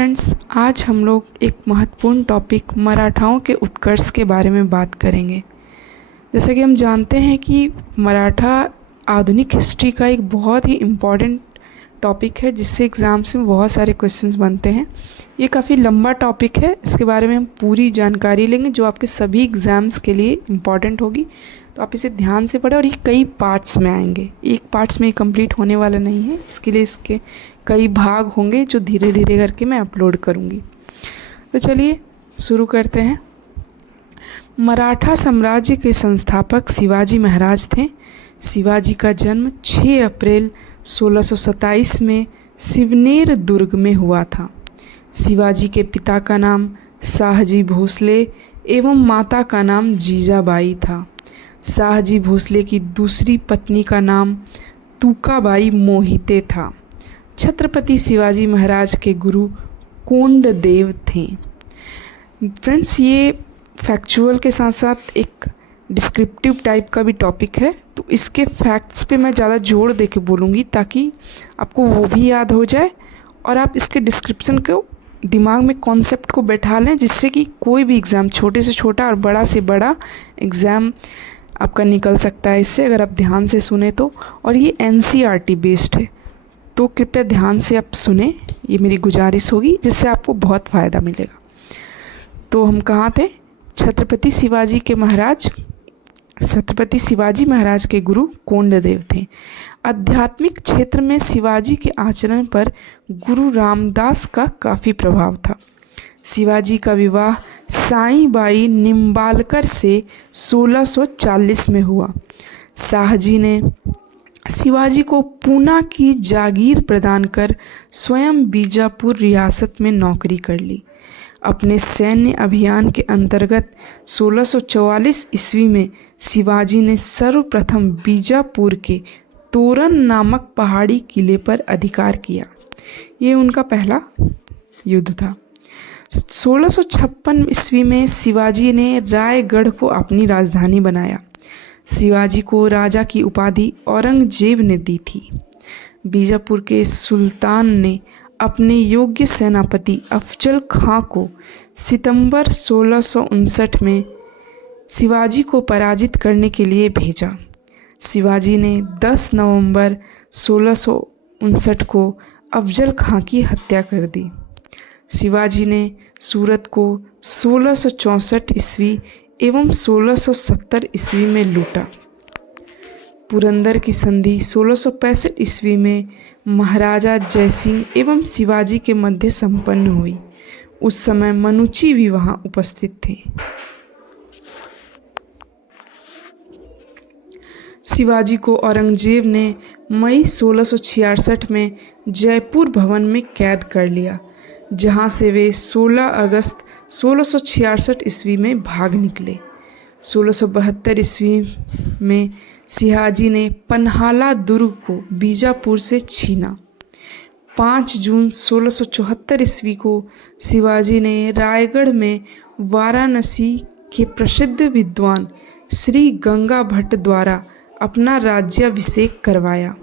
Friends, आज हम लोग एक महत्वपूर्ण टॉपिक मराठाओं के उत्कर्ष के बारे में बात करेंगे। जैसा कि हम जानते हैं कि मराठा आधुनिक हिस्ट्री का एक बहुत ही इम्पॉर्टेंट टॉपिक है, जिससे एग्ज़ाम्स में बहुत सारे क्वेश्चंस बनते हैं। ये काफ़ी लंबा टॉपिक है, इसके बारे में हम पूरी जानकारी लेंगे जो आपके सभी एग्ज़ाम्स के लिए इम्पॉर्टेंट होगी। तो आप इसे ध्यान से पढ़ें, और ये कई पार्ट्स में आएंगे, एक पार्ट्स में ये कंप्लीट होने वाला नहीं है। इसके लिए इसके कई भाग होंगे जो धीरे धीरे करके मैं अपलोड करूँगी। तो चलिए शुरू करते हैं। मराठा साम्राज्य के संस्थापक शिवाजी महाराज थे। शिवाजी का जन्म 6 अप्रैल 1627 में शिवनेर दुर्ग में हुआ था। शिवाजी के पिता का नाम शाहजी भोसले एवं माता का नाम जीजाबाई था। शाहजी भोसले की दूसरी पत्नी का नाम तुकाबाई मोहिते था। छत्रपति शिवाजी महाराज के गुरु कोंडदेव थे। फ्रेंड्स, ये फैक्चुअल के साथ साथ एक डिस्क्रिप्टिव टाइप का भी टॉपिक है, तो इसके फैक्ट्स पे मैं ज़्यादा जोर दे के बोलूँगी ताकि आपको वो भी याद हो जाए और आप इसके डिस्क्रिप्शन को दिमाग में कॉन्सेप्ट को बैठा लें, जिससे कि कोई भी एग्ज़ाम, छोटे से छोटा और बड़ा से बड़ा एग्ज़ाम आपका निकल सकता है इससे, अगर आप ध्यान से सुने तो। और ये NCERT बेस्ड है, तो कृपया ध्यान से आप सुने, ये मेरी गुजारिश होगी, जिससे आपको बहुत फ़ायदा मिलेगा। तो हम कहाँ थे? छत्रपति शिवाजी महाराज के गुरु कोंडदेव थे। आध्यात्मिक क्षेत्र में शिवाजी के आचरण पर गुरु रामदास का काफ़ी प्रभाव था। शिवाजी का विवाह साईं बाई निम्बालकर से 1640 में हुआ। शाहजी ने शिवाजी को पूना की जागीर प्रदान कर स्वयं बीजापुर रियासत में नौकरी कर ली। अपने सैन्य अभियान के अंतर्गत 1644 ईस्वी में शिवाजी ने सर्वप्रथम बीजापुर के तोरन नामक पहाड़ी किले पर अधिकार किया। ये उनका पहला युद्ध था। 1656 ईस्वी में शिवाजी ने रायगढ़ को अपनी राजधानी बनाया। शिवाजी को राजा की उपाधि औरंगजेब ने दी थी। बीजापुर के सुल्तान ने अपने योग्य सेनापति अफजल खां को सितंबर 1659 में शिवाजी को पराजित करने के लिए भेजा। शिवाजी ने 10 नवंबर 1659 को अफजल खां की हत्या कर दी। शिवाजी ने सूरत को 1664 ईस्वी एवं 1670 ईस्वी में लूटा। पुरंदर की संधि 1665 ईस्वी में महाराजा जयसिंह एवं शिवाजी के मध्य संपन्न हुई। उस समय मनुची भी वहां उपस्थित थे। शिवाजी को औरंगजेब ने मई 1666 में जयपुर भवन में कैद कर लिया, जहां से वे 16 अगस्त 1666 ईस्वी में भाग निकले। 1672 ईस्वी में शिवाजी ने पन्हाला दुर्ग को बीजापुर से छीना। 5 जून 1674 ईस्वी को शिवाजी ने रायगढ़ में वाराणसी के प्रसिद्ध विद्वान श्री गंगा भट्ट द्वारा अपना राज्याभिषेक करवाया।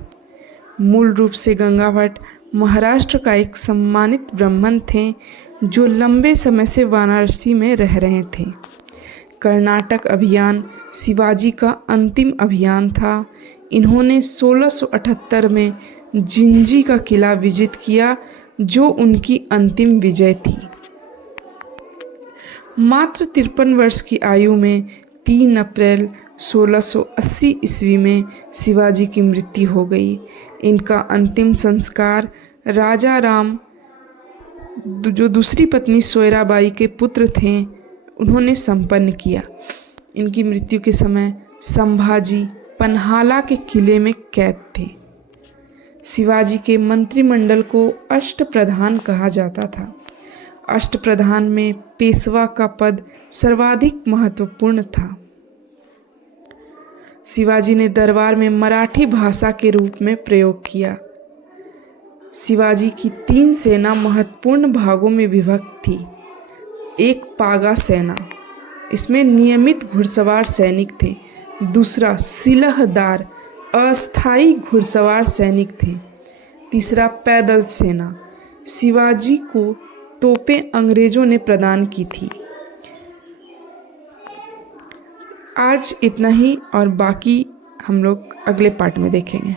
मूल रूप से गंगा भट्ट महाराष्ट्र का एक सम्मानित ब्राह्मण थे, जो लंबे समय से वाराणसी में रह रहे थे। कर्नाटक अभियान शिवाजी का अंतिम अभियान था। इन्होंने 1678 में जिंजी का किला विजित किया, जो उनकी अंतिम विजय थी। मात्र 53 वर्ष की आयु में 3 अप्रैल 1680 ईस्वी में शिवाजी की मृत्यु हो गई। इनका अंतिम संस्कार राजा राम, जो दूसरी पत्नी सोयराबाई के पुत्र थे, उन्होंने संपन्न किया। इनकी मृत्यु के समय संभाजी पन्हाला के किले में कैद थे। शिवाजी के मंत्रिमंडल को अष्टप्रधान कहा जाता था। अष्टप्रधान में पेशवा का पद सर्वाधिक महत्वपूर्ण था। शिवाजी ने दरबार में मराठी भाषा के रूप में प्रयोग किया। शिवाजी की 3 सेना महत्वपूर्ण भागों में विभक्त थी। एक पागा सेना, इसमें नियमित घुड़सवार सैनिक थे। दूसरा सिलहदार, अस्थायी घुड़सवार सैनिक थे। तीसरा पैदल सेना। शिवाजी को तोपें अंग्रेज़ों ने प्रदान की थी। आज इतना ही और बाकी हम लोग अगले पार्ट में देखेंगे।